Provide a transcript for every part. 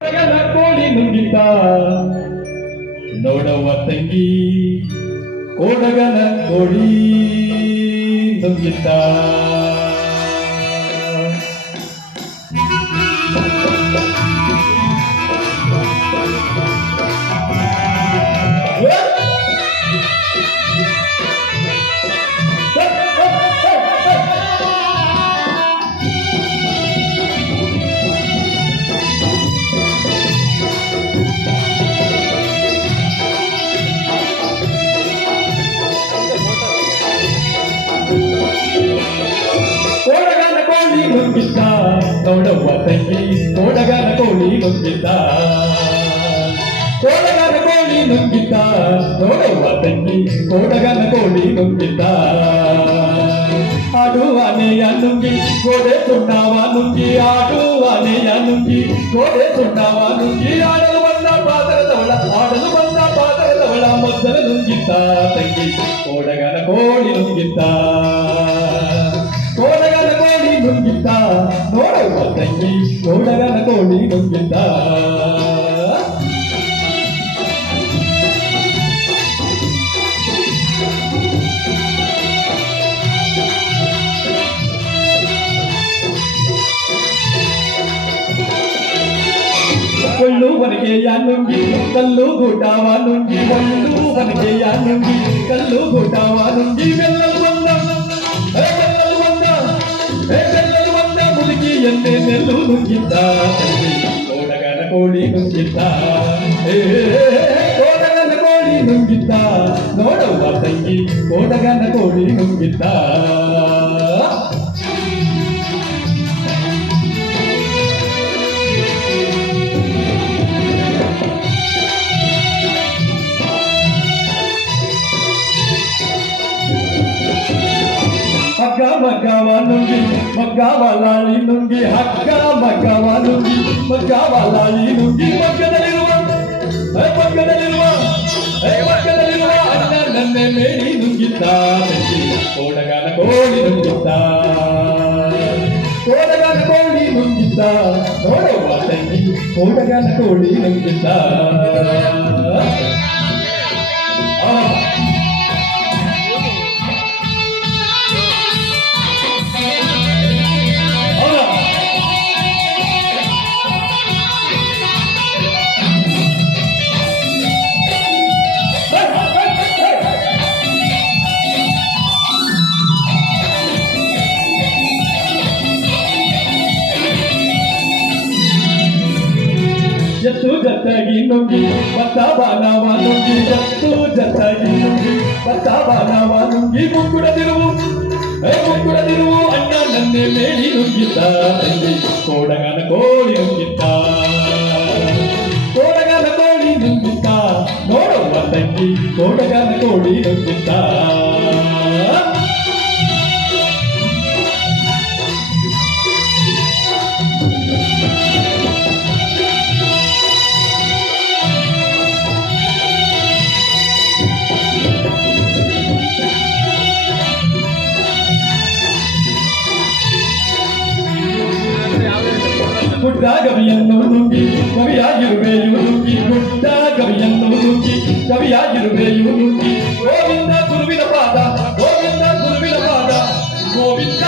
ಕೋಳಿ ನುಂಗಿತ ನೋಡವ ತಂಗಿ ಕೋಡಗನ ಕೋಳಿ ನುಂಗಿತ ಕೋಡಗನ ಕೋಳಿ ನುಂಗಿದ್ದ ನೋಡವ್ವ ತಂಗಿ ಕೋಡಗನ ಕೋಳಿ ನುಂಗಿದ್ದ ಕೋಡಗನ ಕೋಳಿ ನುಂಗಿದ್ದ ನೋಡವ್ವ ತಂಗಿ ಕೋಡಗನ ಕೋಳಿ ನುಂಗಿದ್ದ ಆಡುವಾನೆಯ ನುಂಗಿ ಗೋಡೆ ಸುಣ್ಣವ ನುಂಗಿ ಆಡುವಾನೆಯ ನುಂಗಿ ಗೋಡೆ ಸುಣ್ಣವ ನುಂಗಿ ಆಡಲು ಬಂದ ಪಾದರದವಳ ಮೊದಲ ನುಂಗಿದ್ದ ತಂಗಿ ಕೋಡಗನ ಕೋಳಿ ನುಂಗಿದ್ದ ಕೋಡಗನ ಕೋಳಿ ನುಂಗಿದ್ದ ನೋಡವ್ವ ತಂಗಿ ಕೋಡಗನ ಕೋಳಿ ನುಂಗಿದ್ದ ಒಳ್ಳುವನಿಗೆಯ ನುಂಗಿ ಕಲ್ಲು ಗೂಟವ ನುಂಗಿ ಒಳ್ಳುವನಿಗೆಯ ನುಂಗಿ ಕಲ್ಲು ಗೂಟವ ನುಂಗಿ ಬೆಲ್ಲಲು ಬಂದ ಮುದುಕಿ ಎನ್ನೆ ನೆಲ್ಲು ನುಂಗಿದ್ದ ತಂಗಿ ಕೋಡಗನ ಕೋಳಿ ನುಂಗಿದ್ದ ಕೋಡಗನ ಕೋಳಿ ನುಂಗಿದ್ದ ನೋಡವ್ವ ತಂಗಿ ಕೋಡಗನ ಕೋಳಿ ನುಂಗಿದ್ದ ಹಗ್ಗ ಮಗ್ಗವ ನುಂಗಿ ಮಗ್ಗವ ಲಾಳಿ ನುಂಗಿ ಹಗ್ಗ ಮಗ್ಗವ ನುಂಗಿ ಮಗ್ಗವ ಲಾಳಿ ನುಂಗಿ ಮಗ್ಗದಲ್ಲಿರುವ ಅಣ್ಣ ನನ್ನೆ ಮೇಡಿ ನುಂಗಿದ್ದ ತಂಗಿ ಕೋಡಗನ ಕೋಳಿ ನುಂಗಿದ್ದ ಕೋಡಗನ ಕೋಳಿ ನುಂಗಿದ್ದ ನೋಡವ್ವ ತಂಗಿ ಕೋಡಗನ ಕೋಳಿ ನುಂಗಿದ್ದ ಎತ್ತು ಜತ್ತಾಗಿ ನುಂಗಿ ಭತ್ತ ಬಾನವ ನುಂಗಿ ಎತ್ತು ಜತ್ತಾಗಿ ನುಂಗಿ ಭತ್ತ ಬಾನವ ನುಂಗಿ ಮುಕ್ಕುಡದಿರುವು ಅಣ್ಣ ನನ್ನೆ ಮೇಡಿ ನುಂಗಿದ್ದ ತಂಗಿ ಕೋಡಗನ ಕೋಳಿ ನುಂಗಿದ್ದ ಕೋಡಗನ ಕೋಳಿ ನುಂಗಿದ್ದ ನೋಡವ್ವ ತಂಗಿ ಕೋಡಗನ ಕೋಳಿ ನುಂಗಿದ್ದ ಗುಡ್ಡ ಗವಿಯನ್ನು ನುಂಗಿ ಕವಿಯಾಗಿರುವೆಯು ನುಂಗಿ ಗುಡ್ಡ ಗವಿಯನ್ನು ನುಂಗಿ ಕವಿಯಾಗಿರುವೆಯು ನುಂಗಿ ಗೋವಿಂದ ಗುರುವಿನ ಪಾದ ಗೋವಿಂದ ಗುರುವಿನ ಪಾದ ಗೋವಿಂದ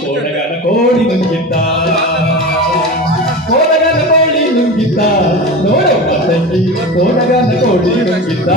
ಕೋಡಗನ ಕೋಳಿ ನುಂಗಿದ್ದ ಕೋಡಗನ ಕೋಳಿ ನುಂಗಿದ್ದ ನೋಡವ್ವ ತಂಗಿ ಕೋಡಗನ ಕೋಳಿ ನುಂಗಿದ್ದ